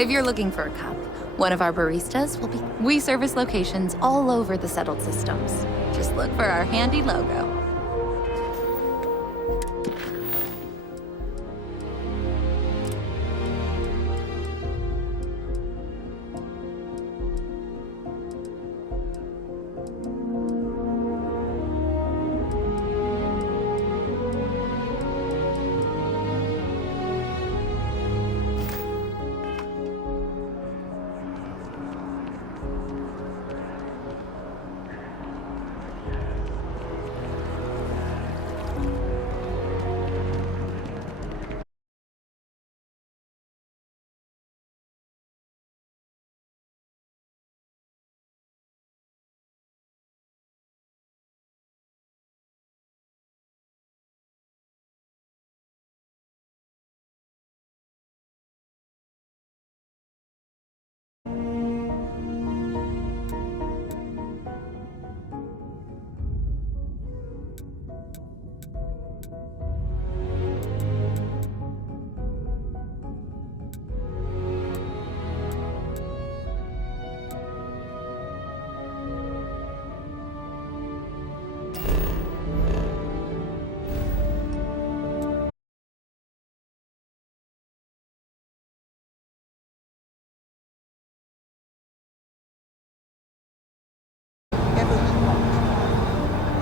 If you're looking for a cup, one of our baristas will be... We service locations all over the settled systems. Just look for our handy logo.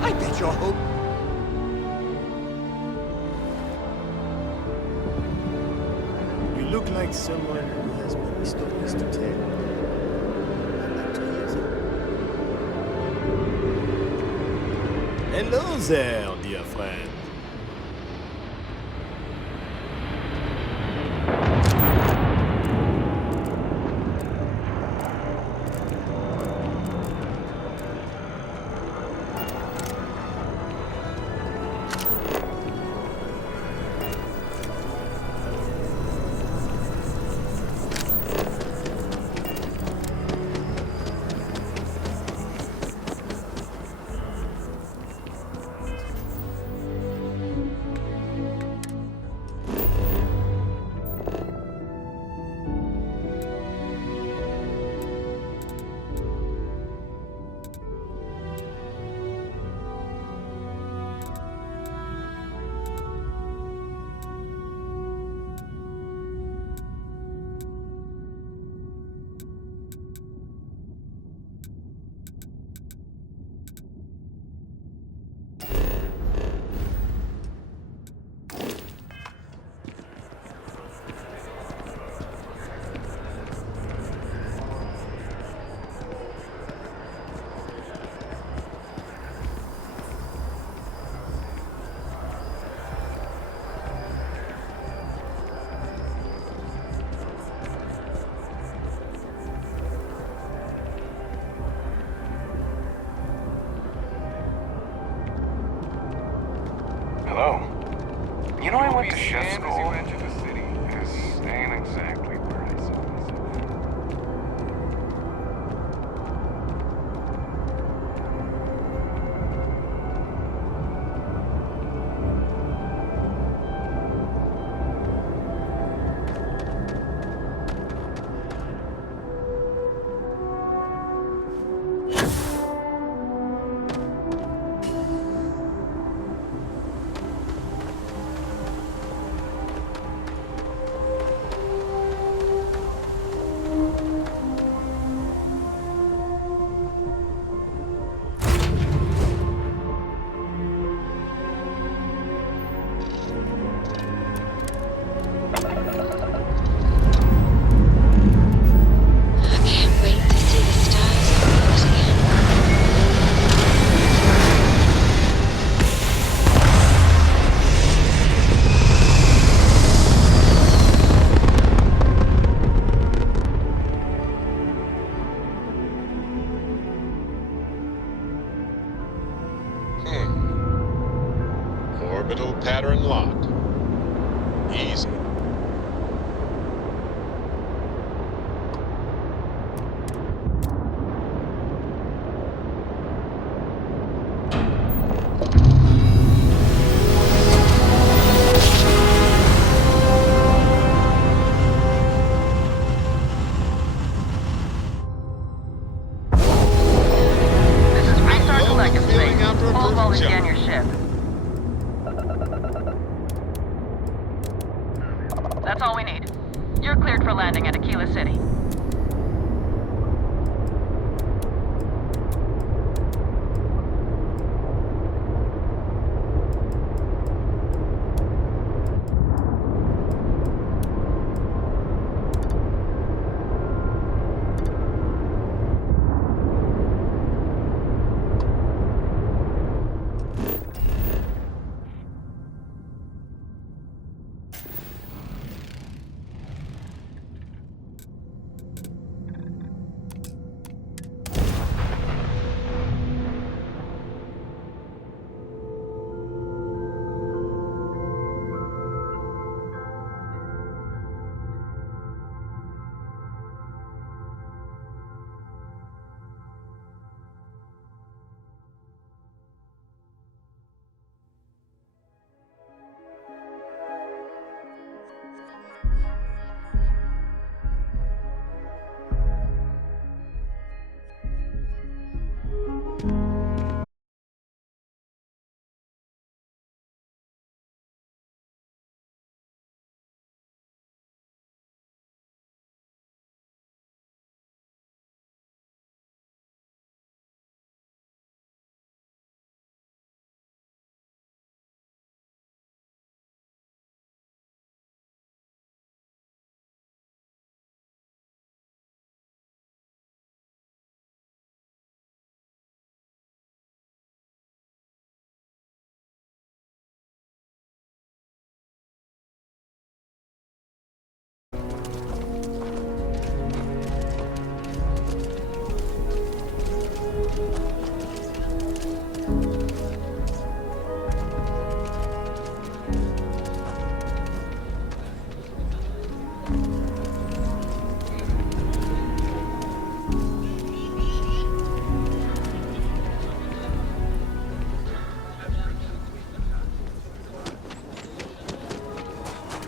I bet your hope. You look like someone who has many stories to tell. About 2 years ago. Hello there, dear friend. Hello. You know, I went to chef school. As you enter the city, is staying exactly where I said. Orbital pattern locked. Easy. ship. That's all we need. You're cleared for landing at Aquila City.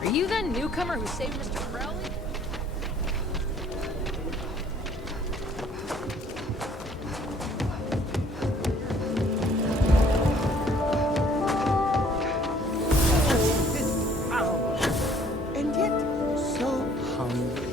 Are you that newcomer who saved Mr. Crowley? And yet, so hungry.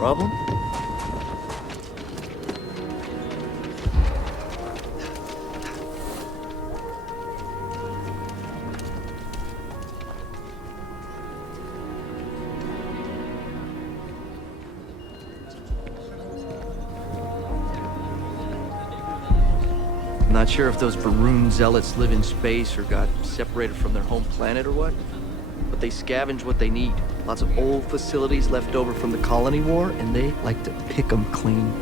Problem? Not sure if those Baroon zealots live in space or got separated from their home planet or what, but they scavenge what they need. Lots of old facilities left over from the colony war, and they like to pick them clean.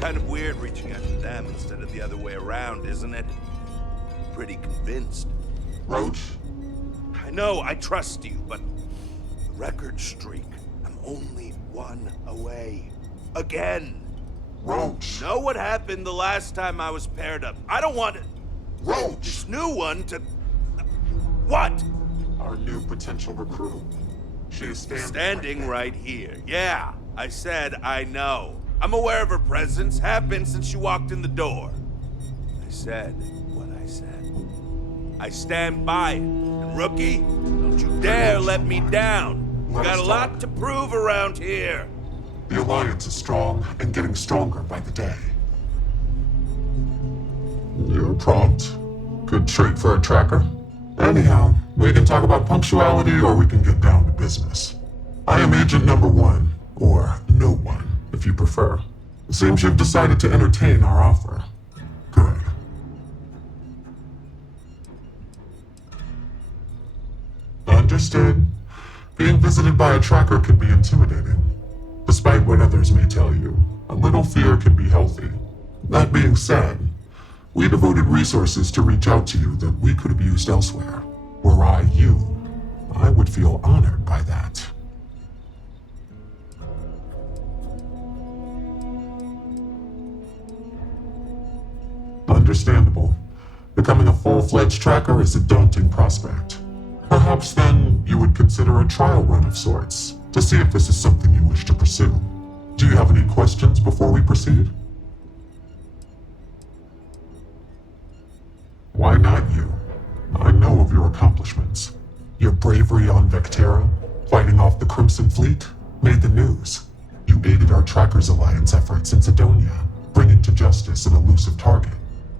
Kind of weird reaching out to them instead of the other way around, isn't it? Pretty convinced. Roach? I know, I trust you, but the record streak. I'm only one away. Again. Roach! Know what happened the last time I was paired up? I don't want it. Roach! This new one to... What? Our new potential recruit. She is Standing right here. Yeah, I said I know. I'm aware of her presence, have been since she walked in the door. I said what I said. I stand by it. And rookie, don't you dare let me down. Got a lot to prove around here. The Alliance is strong and getting stronger by the day. You're prompt. Good trait for a tracker. Anyhow, we can talk about punctuality or we can get down to business. I am Agent Number 1, or No One, if you prefer. It seems you've decided to entertain our offer. Good. Understood. Being visited by a tracker can be intimidating. Despite what others may tell you, a little fear can be healthy. That being said, we devoted resources to reach out to you that we could have used elsewhere. Were I you, I would feel honored by that. Understandable. Becoming a full-fledged tracker is a daunting prospect. Perhaps then you would consider a trial run of sorts, to see if this is something you wish to pursue. Do you have any questions before we proceed? Why not you? I know of your accomplishments. Your bravery on Vectera, fighting off the Crimson Fleet, made the news. You aided our Trackers Alliance efforts in Sidonia, bringing to justice an elusive target.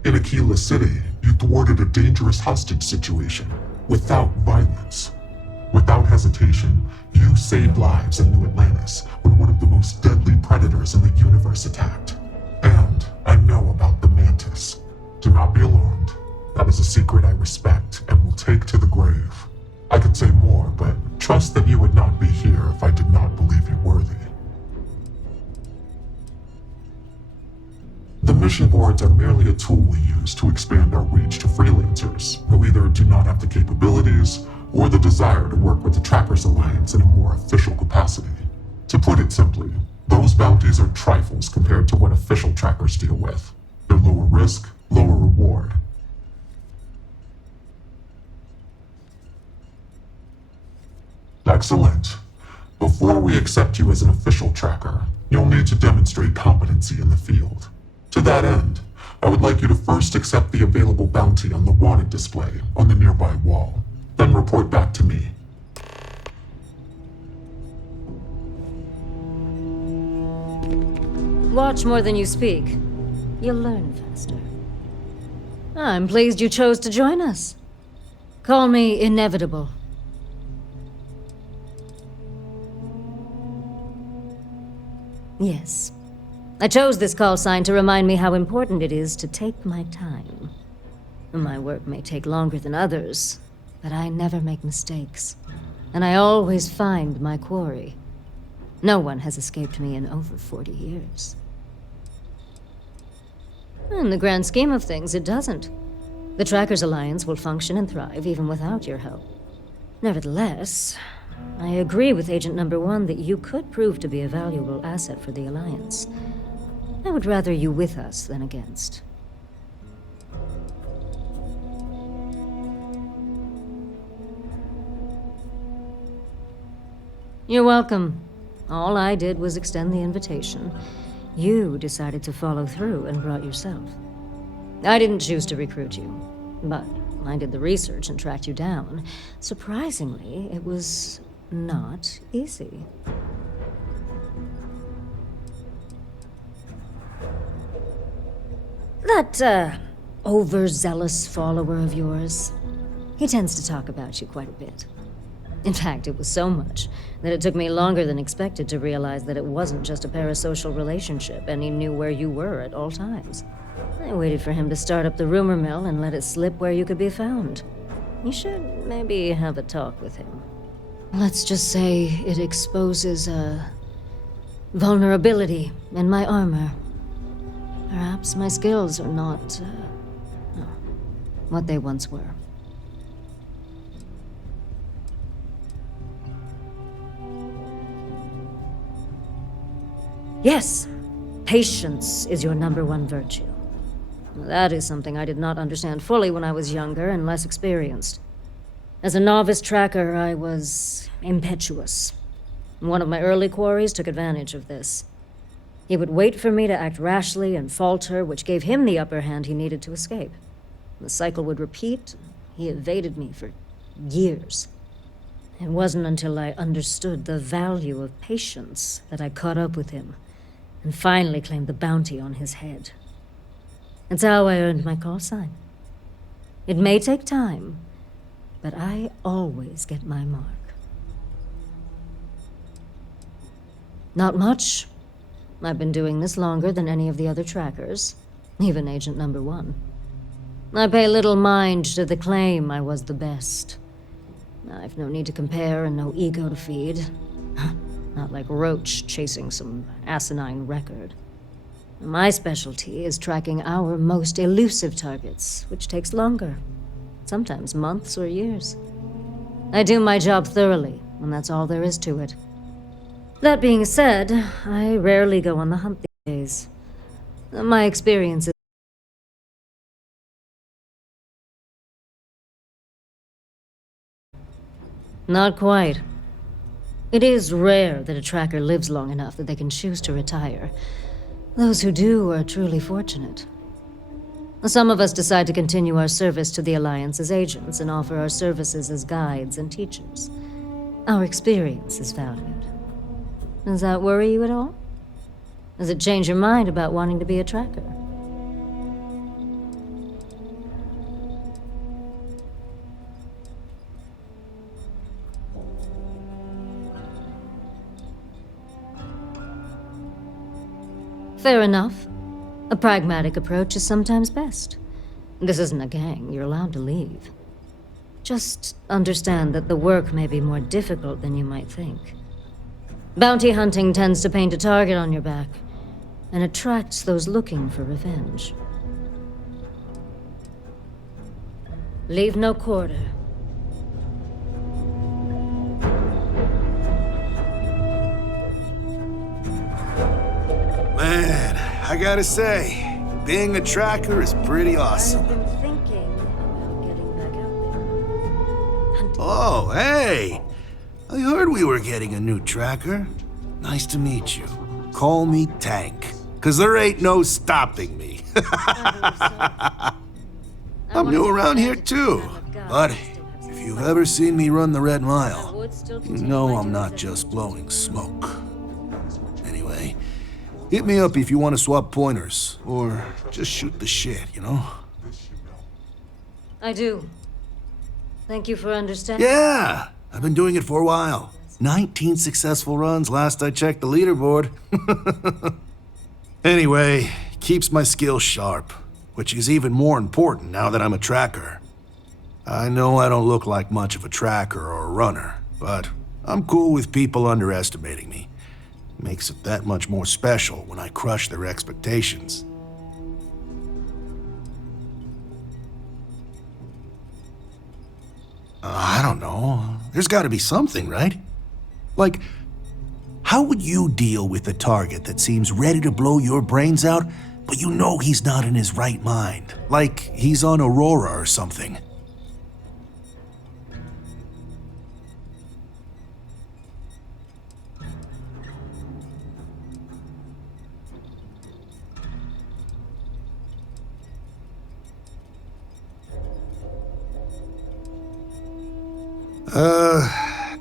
In Aquila City, you thwarted a dangerous hostage situation, without violence. Without hesitation, you saved lives in New Atlantis when one of the most deadly predators in the universe attacked. And I know about the Mantis. Do not be alarmed. That is a secret I respect and will take to the grave. I could say more, but trust that you would not be here if I did not believe you worthy. The mission boards are merely a tool we use to expand our reach to freelancers who either do not have the capabilities or the desire to work with the Trackers Alliance in a more official capacity. To put it simply, those bounties are trifles compared to what official trackers deal with. They're lower risk, lower reward. Excellent. Before we accept you as an official tracker, you'll need to demonstrate competency in the field. To that end, I would like you to first accept the available bounty on the wanted display on the nearby wall, then report back to me. Watch more than you speak. You'll learn faster. I'm pleased you chose to join us. Call me Inevitable. Yes. I chose this call sign to remind me how important it is to take my time. My work may take longer than others, but I never make mistakes. And I always find my quarry. No one has escaped me in over 40 years. In the grand scheme of things, it doesn't. The Trackers Alliance will function and thrive even without your help. Nevertheless, I agree with Agent Number 1 that you could prove to be a valuable asset for the Alliance. I would rather you with us than against. You're welcome. All I did was extend the invitation. You decided to follow through and brought yourself. I didn't choose to recruit you, but I did the research and tracked you down. Surprisingly, it was not easy. That, overzealous follower of yours, he tends to talk about you quite a bit. In fact, it was so much that it took me longer than expected to realize that it wasn't just a parasocial relationship and he knew where you were at all times. I waited for him to start up the rumor mill and let it slip where you could be found. You should maybe have a talk with him. Let's just say it exposes a vulnerability in my armor. Perhaps my skills are not, what they once were. Yes, patience is your number one virtue. That is something I did not understand fully when I was younger and less experienced. As a novice tracker, I was impetuous. One of my early quarries took advantage of this. He would wait for me to act rashly and falter, which gave him the upper hand he needed to escape. The cycle would repeat. He evaded me for years. It wasn't until I understood the value of patience that I caught up with him and finally claimed the bounty on his head. It's how I earned my call sign. It may take time, but I always get my mark. Not much. I've been doing this longer than any of the other trackers, even Agent Number 1. I pay little mind to the claim I was the best. I've no need to compare and no ego to feed. Not like Roach chasing some asinine record. My specialty is tracking our most elusive targets, which takes longer. Sometimes months or years. I do my job thoroughly, and that's all there is to it. That being said, I rarely go on the hunt these days. My experience is not quite. It is rare that a tracker lives long enough that they can choose to retire. Those who do are truly fortunate. Some of us decide to continue our service to the Alliance as agents and offer our services as guides and teachers. Our experience is valued. Does that worry you at all? Does it change your mind about wanting to be a tracker? Fair enough. A pragmatic approach is sometimes best. This isn't a gang, you're allowed to leave. Just understand that the work may be more difficult than you might think. Bounty hunting tends to paint a target on your back, and attracts those looking for revenge. Leave no quarter. Man, I gotta say, being a tracker is pretty awesome. I've been thinking about getting back out there. Oh, hey! I heard we were getting a new tracker. Nice to meet you. Call me Tank, 'cause there ain't no stopping me. I'm new around here too, but if you've ever seen me run the Red Mile, you know I'm not just blowing smoke. Anyway, hit me up if you want to swap pointers, or just shoot the shit, you know? I do. Thank you for understanding. Yeah, I've been doing it for a while. 19 successful runs last I checked the leaderboard. Anyway, keeps my skills sharp, which is even more important now that I'm a tracker. I know I don't look like much of a tracker or a runner, but I'm cool with people underestimating me. Makes it that much more special when I crush their expectations. I don't know. There's gotta be something, right? Like, how would you deal with a target that seems ready to blow your brains out, but you know he's not in his right mind? Like he's on Aurora or something.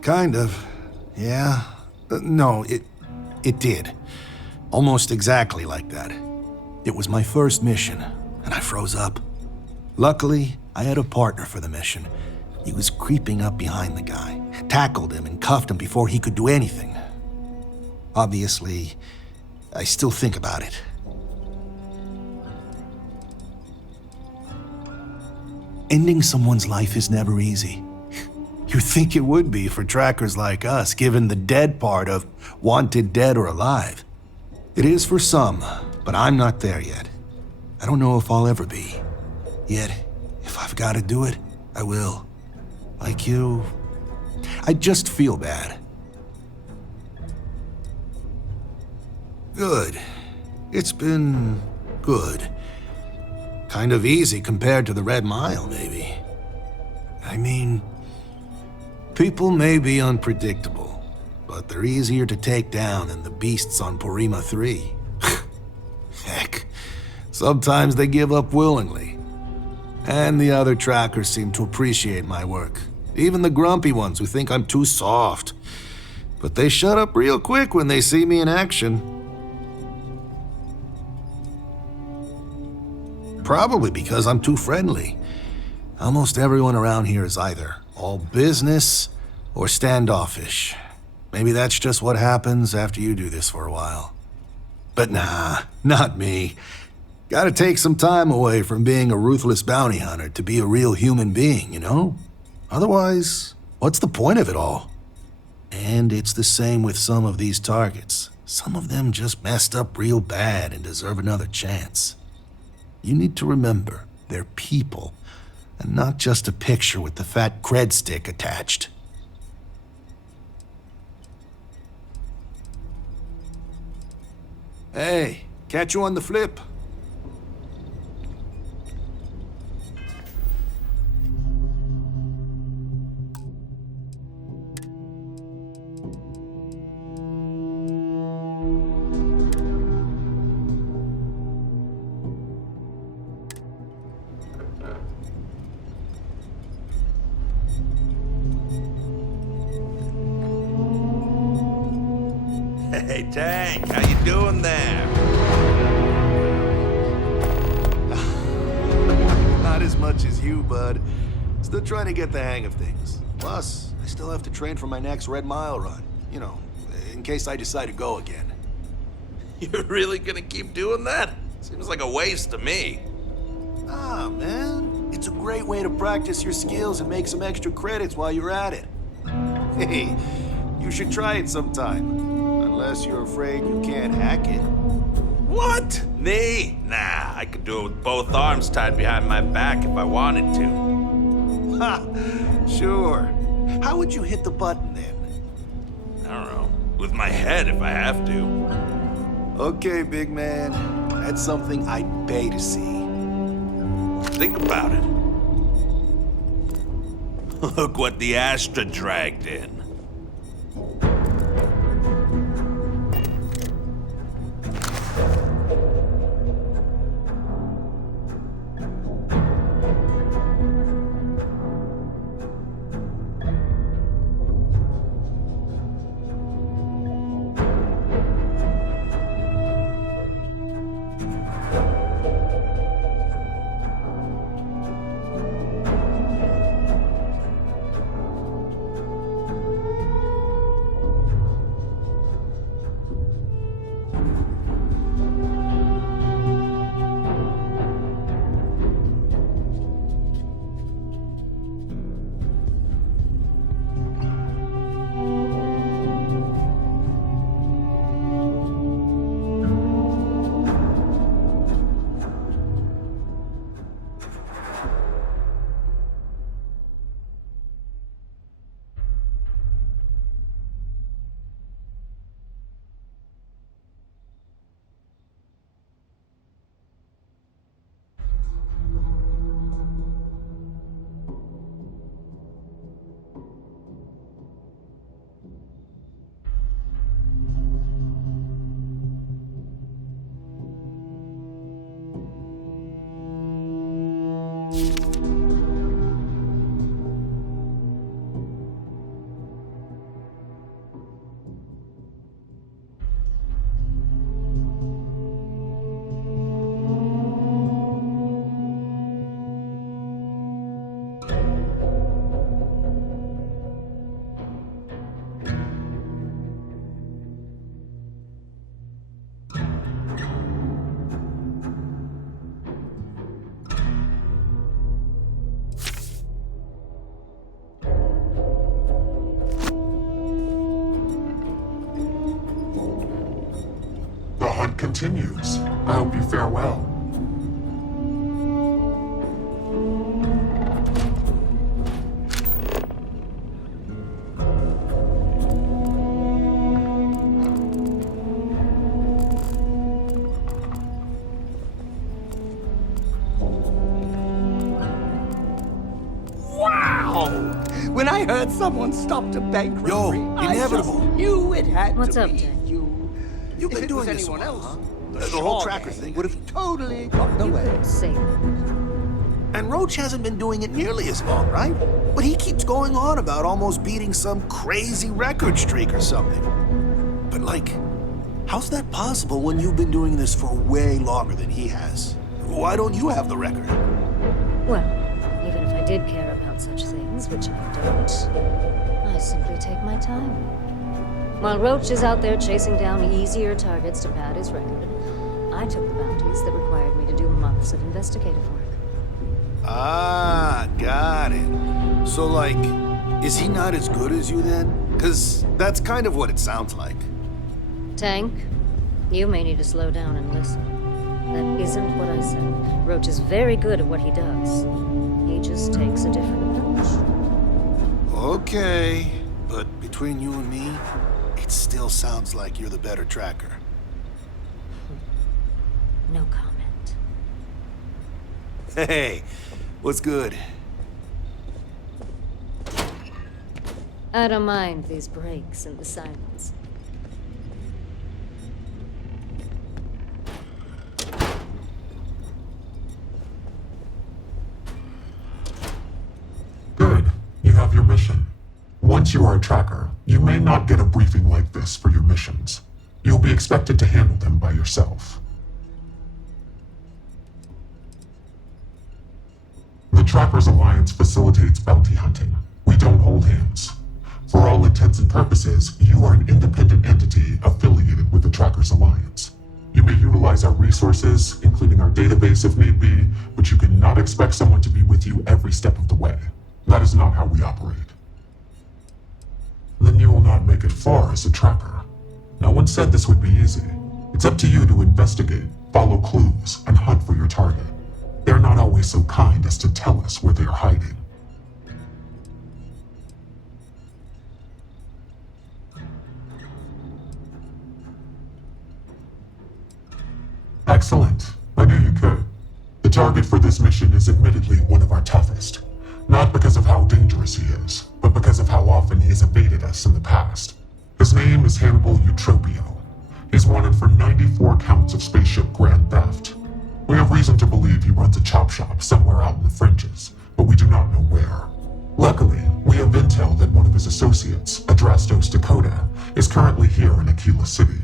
Kind of. Yeah. No, it did. Almost exactly like that. It was my first mission, and I froze up. Luckily, I had a partner for the mission. He was creeping up behind the guy, tackled him and cuffed him before he could do anything. Obviously, I still think about it. Ending someone's life is never easy. You'd think it would be for trackers like us, given the dead part of wanted dead or alive. It is for some, but I'm not there yet. I don't know if I'll ever be. Yet, if I've got to do it, I will. Like you, I just feel bad. Good. It's been good. Kind of easy compared to the Red Mile, maybe. I mean, people may be unpredictable, but they're easier to take down than the beasts on Porima 3. Heck, sometimes they give up willingly. And the other trackers seem to appreciate my work. Even the grumpy ones who think I'm too soft. But they shut up real quick when they see me in action. Probably because I'm too friendly. Almost everyone around here is either all business or standoffish. Maybe that's just what happens after you do this for a while. But nah, not me. Gotta take some time away from being a ruthless bounty hunter to be a real human being, you know? Otherwise, what's the point of it all? And it's the same with some of these targets. Some of them just messed up real bad and deserve another chance. You need to remember, they're people, and not just a picture with the fat cred stick attached. Hey, catch you on the flip. Hey, Tank, how you doing there? Not as much as you, bud. Still trying to get the hang of things. Plus, I still have to train for my next Red Mile run. You know, in case I decide to go again. You're really gonna keep doing that? Seems like a waste to me. Ah, man. It's a great way to practice your skills and make some extra credits while you're at it. Hey, you should try it sometime. Unless you're afraid you can't hack it. What? Me? Nah, I could do it with both arms tied behind my back if I wanted to. Ha! Sure. How would you hit the button then? I don't know. With my head if I have to. Okay, big man. That's something I'd pay to see. Think about it. Look what the Astra dragged in. Continues. I hope you fare well. I heard someone stopped a bankruptcy. Yo, I inevitable. just knew it had What's to up, be Jay? you. You've If been it was doing this a anyone while, else, huh? the The whole Shaw tracker gang thing. would have totally gotten You away. could say that. And Roach hasn't been doing it nearly as long, right? But he keeps going on about almost beating some crazy record streak or something. But like, how's that possible when you've been doing this for way longer than he has? Why don't you have the record? Well, even if I did care about such things, which I don't, I simply take my time. While Roach is out there chasing down easier targets to pad his record, I took the bounties that required me to do months of investigative work. Ah, got it. So like, is he not as good as you then? 'Cause that's kind of what it sounds like. Tank, you may need to slow down and listen. That isn't what I said. Roach is very good at what he does. He just takes a different approach. Okay, but between you and me, it still sounds like you're the better tracker. No comment. Hey, what's good? I don't mind these breaks in the silence. Good. You have your mission. Once you are a tracker, you may not get a briefing like this for your missions. You'll be expected to handle them by yourself. The Trackers Alliance facilitates bounty hunting. We don't hold hands. For all intents and purposes, you are an independent entity affiliated with the Trackers Alliance. You may utilize our resources, including our database if need be, but you cannot expect someone to be with you every step of the way. That is not how we operate. Then you will not make it far as a tracker. No one said this would be easy. It's up to you to investigate, follow clues, and hunt for your target. They're not always so kind as to tell us where they are hiding. Excellent. I knew you could. The target for this mission is admittedly one of our toughest. Not because of how dangerous he is, but because of how often he has evaded us in the past. His name is Hannibal Eutropio. He's wanted for 94 counts of spaceship grand theft. We have reason to believe he runs a chop shop somewhere out in the fringes, but we do not know where. Luckily, we have intel that one of his associates, Adrastos Dakota, is currently here in Aquila City.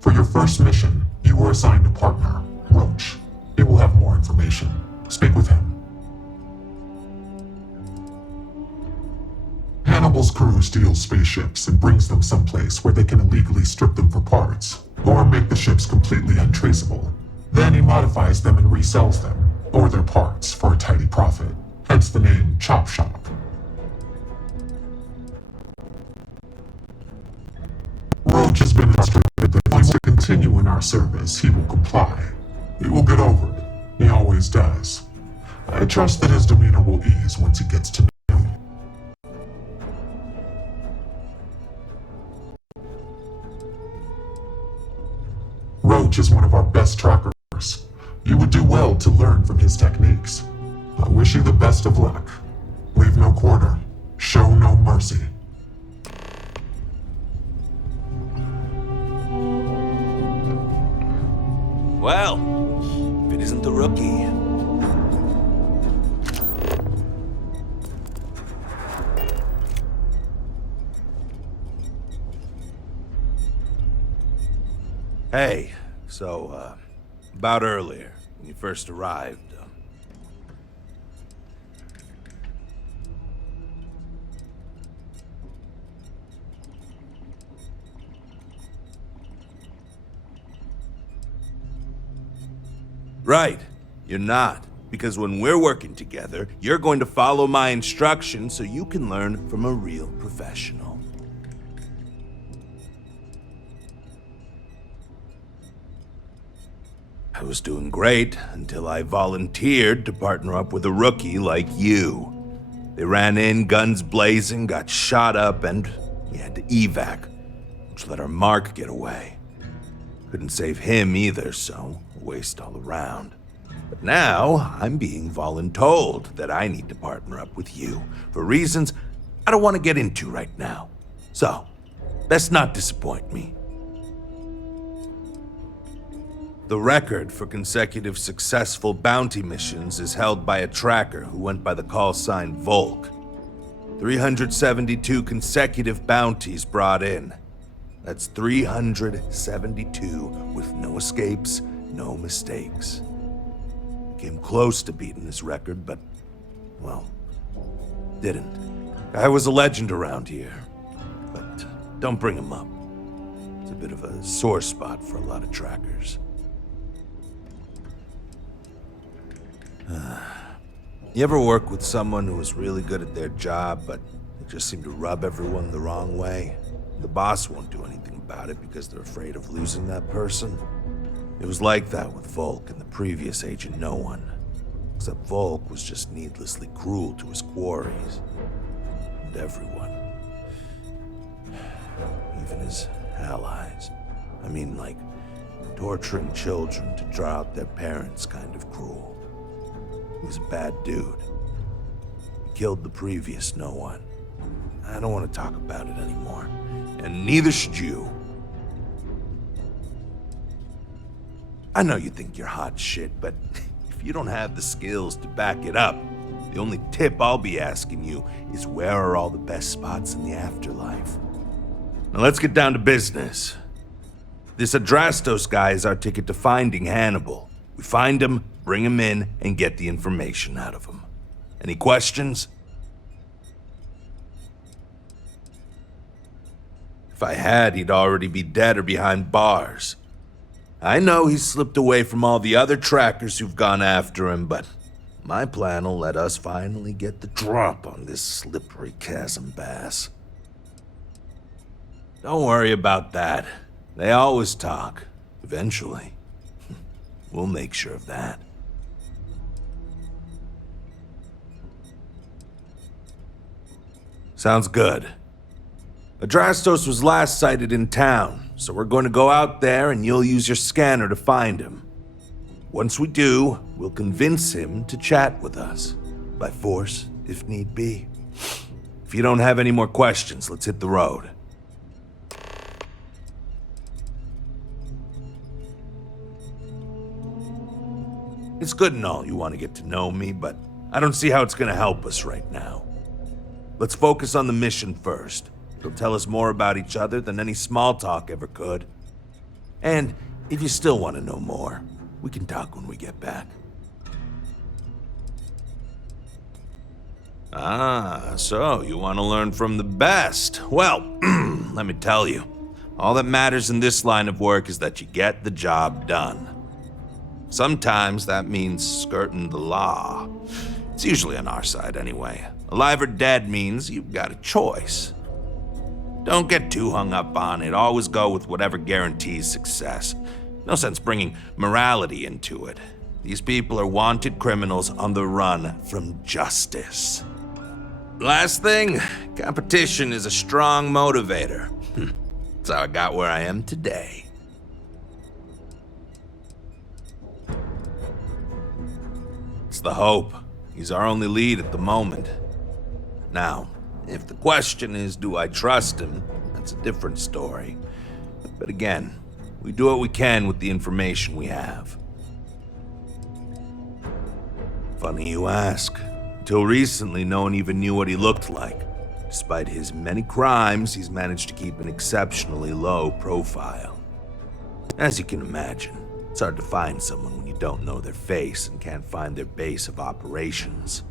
For your first mission, you were assigned a partner, Roach. He will have more information. Speak with him. Hannibal's crew steals spaceships and brings them someplace where they can illegally strip them for parts, or make the ships completely untraceable. Then he modifies them and resells them, or their parts, for a tidy profit. Hence the name Chop Shop. Roach has been instructed that if he wants to continue in our service, he will comply. He will get over it. He always does. I trust that his demeanor will ease once he gets to know you. Roach is one of our best trackers. You would do well to learn from his techniques. I wish you the best of luck. Leave no quarter. Show no mercy. Well, if it isn't the rookie. Hey, so, about earlier, when you first arrived, Right, you're not. Because when we're working together, you're going to follow my instructions so you can learn from a real professional. I was doing great until I volunteered to partner up with a rookie like you. They ran in, guns blazing, got shot up, and we had to evac, which let our mark get away. Couldn't save him either, so a waste all around. But now, I'm being voluntold that I need to partner up with you for reasons I don't want to get into right now. So, best not disappoint me. The record for consecutive successful bounty missions is held by a tracker who went by the call sign Volk. 372 consecutive bounties brought in. That's 372 with no escapes, no mistakes. Came close to beating his record, but, well, didn't. Guy was a legend around here, but don't bring him up. It's a bit of a sore spot for a lot of trackers. You ever work with someone who was really good at their job, but they just seem to rub everyone the wrong way? The boss won't do anything about it because they're afraid of losing that person. It was like that with Volk and the previous Agent No One. Except Volk was just needlessly cruel to his quarries. And everyone. Even his allies. I mean, like, torturing children to draw out their parents kind of cruel. He was a bad dude. He killed the previous No One. I don't want to talk about it anymore. And neither should you. I know you think you're hot shit, but if you don't have the skills to back it up, the only tip I'll be asking you is where are all the best spots in the afterlife? Now let's get down to business. This Adrastos guy is our ticket to finding Hannibal. We find him, bring him in, and get the information out of him. Any questions? If I had, he'd already be dead or behind bars. I know he's slipped away from all the other trackers who've gone after him, but my plan will let us finally get the drop on this slippery chasm bass. Don't worry about that. They always talk. Eventually. We'll make sure of that. Sounds good. Adrastos was last sighted in town, so we're going to go out there and you'll use your scanner to find him. Once we do, we'll convince him to chat with us. By force, if need be. If you don't have any more questions, let's hit the road. It's good and all you want to get to know me, but I don't see how it's going to help us right now. Let's focus on the mission first. It'll tell us more about each other than any small talk ever could. And if you still want to know more, we can talk when we get back. Ah, so you want to learn from the best. Well, let me tell you, all that matters in this line of work is that you get the job done. Sometimes that means skirting the law. It's usually on our side anyway. Alive or dead means you've got a choice. Don't get too hung up on it. Always go with whatever guarantees success. No sense bringing morality into it. These people are wanted criminals on the run from justice. Last thing, competition is a strong motivator. That's how I got where I am today. It's the hope. He's our only lead at the moment. Now, if the question is, do I trust him? That's a different story. But again, we do what we can with the information we have. Funny you ask. Until recently, no one even knew what he looked like. Despite his many crimes, he's managed to keep an exceptionally low profile. As you can imagine, it's hard to find someone when you don't know their face and can't find their base of operations.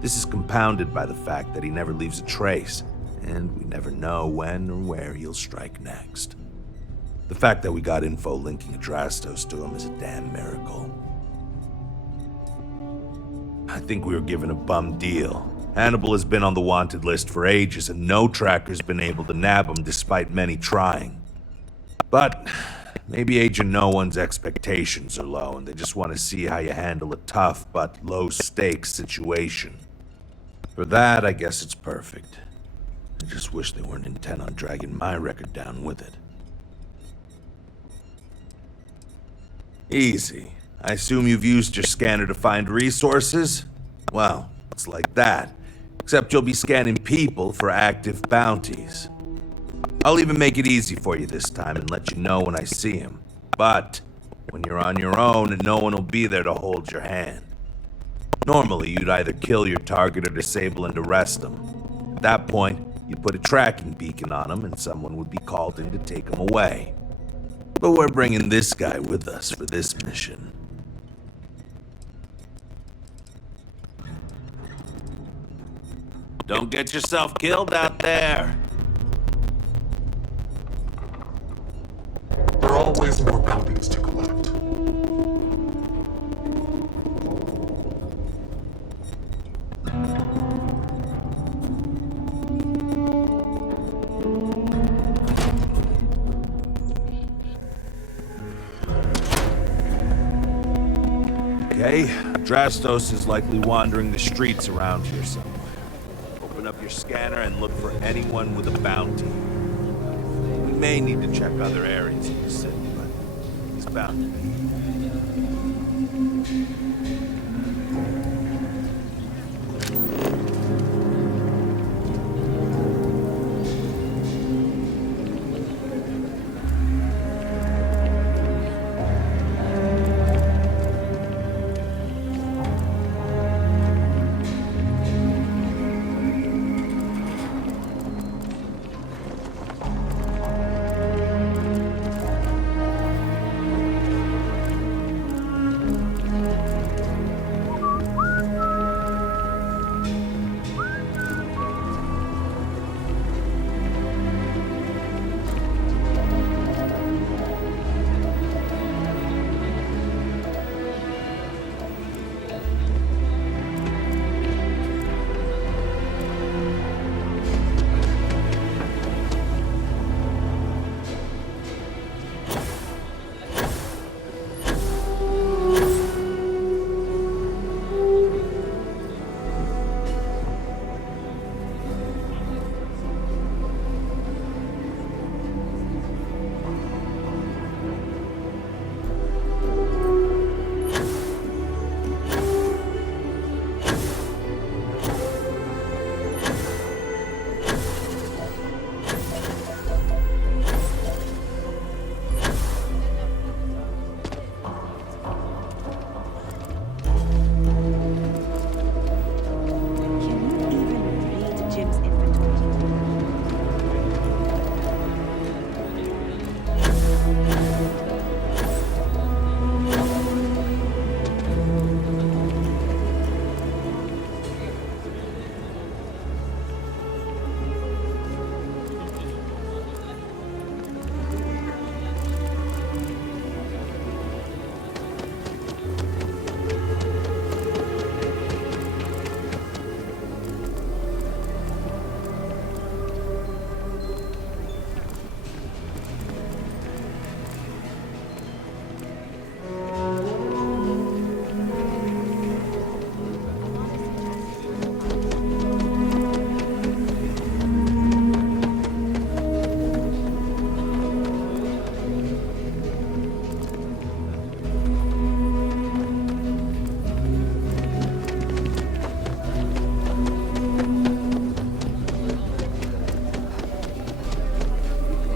This is compounded by the fact that he never leaves a trace, and we never know when or where he'll strike next. The fact that we got info linking Adrastos to him is a damn miracle. I think we were given a bum deal. Hannibal has been on the wanted list for ages, and no tracker's been able to nab him despite many trying. But maybe Agent No One's expectations are low, and they just want to see how you handle a tough but low-stakes situation. For that, I guess it's perfect. I just wish they weren't intent on dragging my record down with it. Easy. I assume you've used your scanner to find resources? Well, it's like that. Except you'll be scanning people for active bounties. I'll even make it easy for you this time and let you know when I see him. But when you're on your own, no one will be there to hold your hand. Normally, you'd either kill your target or disable and arrest them. At that point, you'd put a tracking beacon on him and someone would be called in to take him away. But we're bringing this guy with us for this mission. Don't get yourself killed out there. There are always more bounties to collect. Okay, Drastos is likely wandering the streets around here somewhere. Open up your scanner and look for anyone with a bounty. We may need to check other areas in the city, but he's bound to be.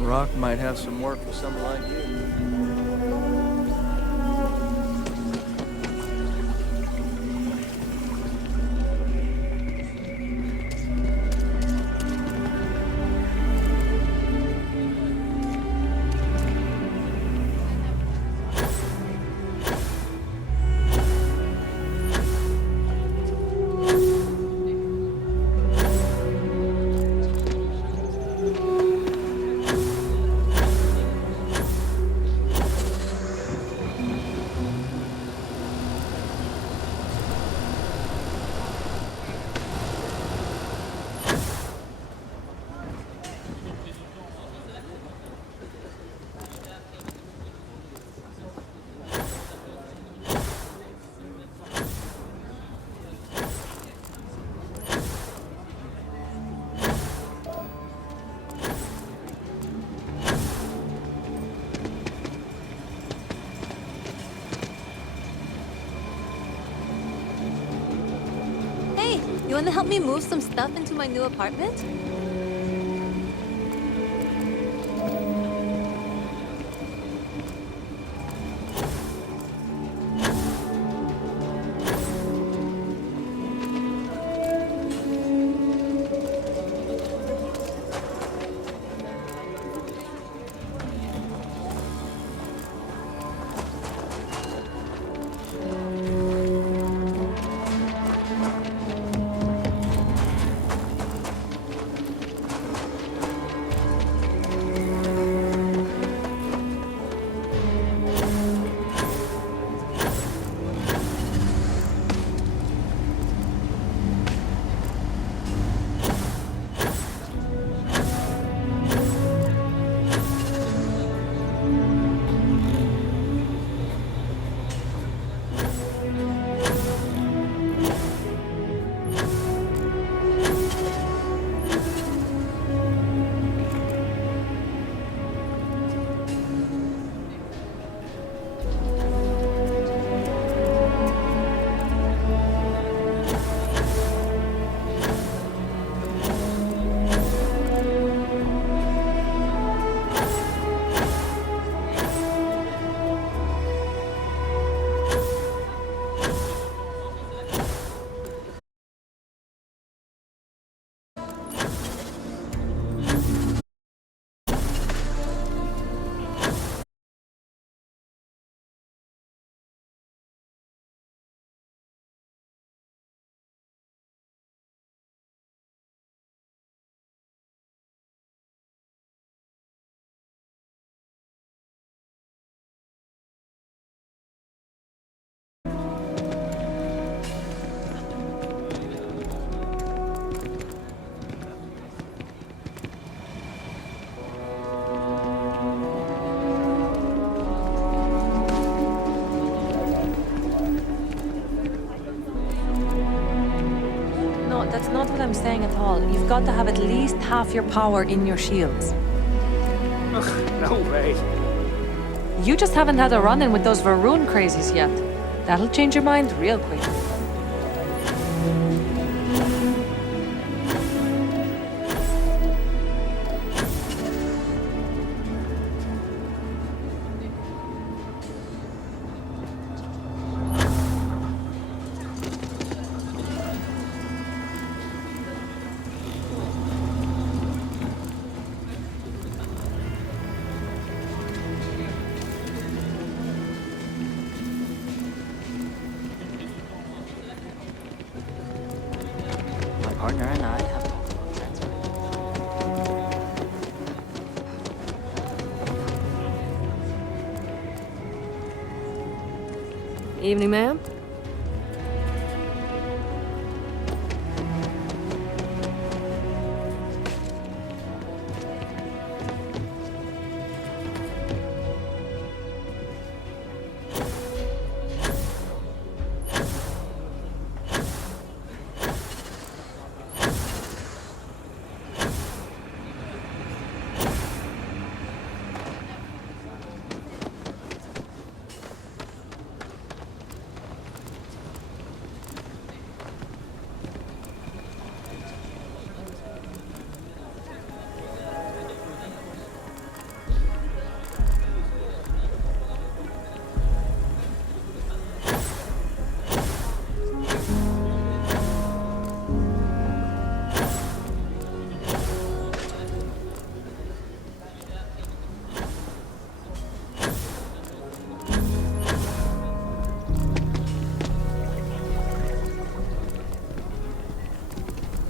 Rock might have some work for someone like you. Want to help me move some stuff into my new apartment? That's not what I'm saying at all. You've got to have at least half your power in your shields. Ugh, no way. You just haven't had a run-in with those Varun crazies yet. That'll change your mind real quick. Partner and I have Evening, ma'am.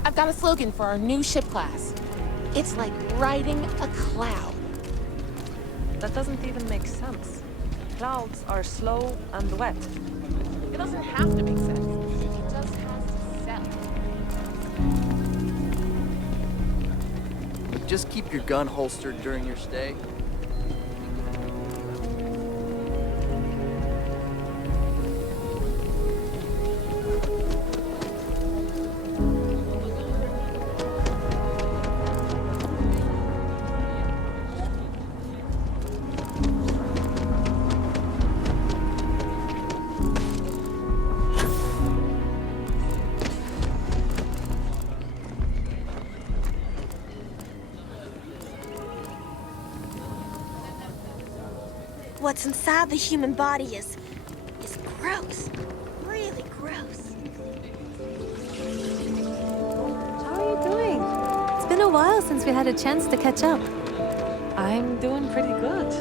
I've got a slogan for our new ship class. It's like riding a cloud. That doesn't even make sense. Clouds are slow and wet. It doesn't have to make sense. It just has to sell. Just keep your gun holstered during your stay. what's inside the human body is gross. Really gross. How are you doing? It's been a while since we had a chance to catch up. I'm doing pretty good.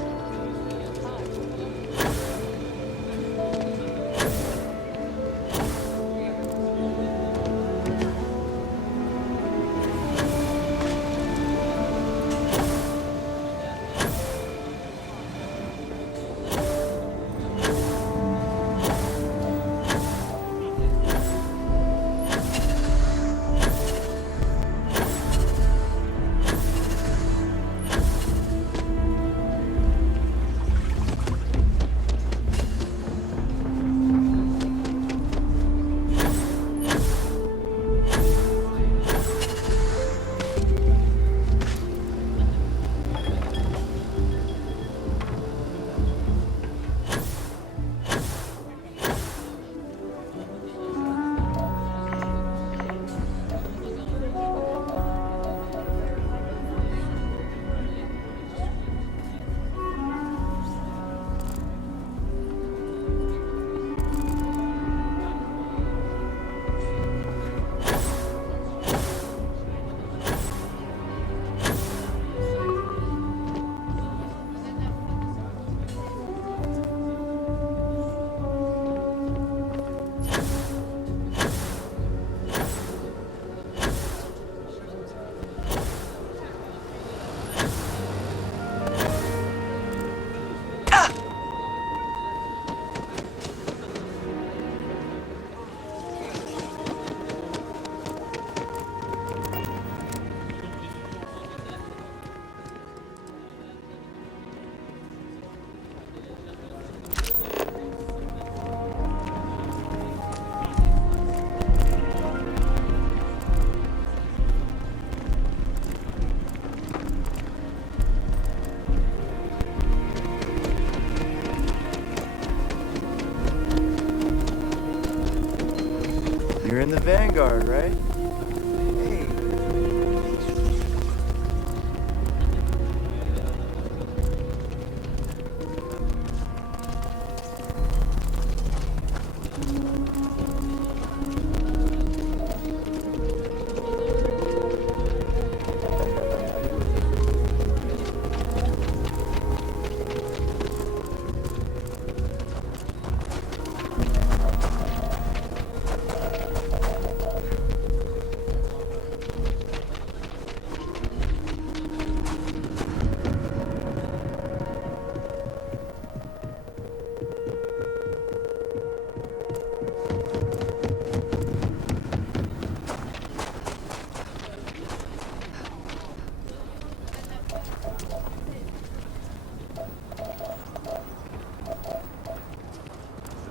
You're in the Vanguard, right? Hey.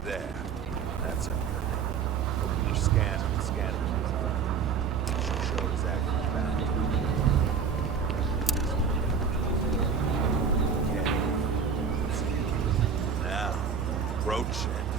There. That's it. Open your scanner and scan it. Should show exactly what you found. Okay. Now, approach it.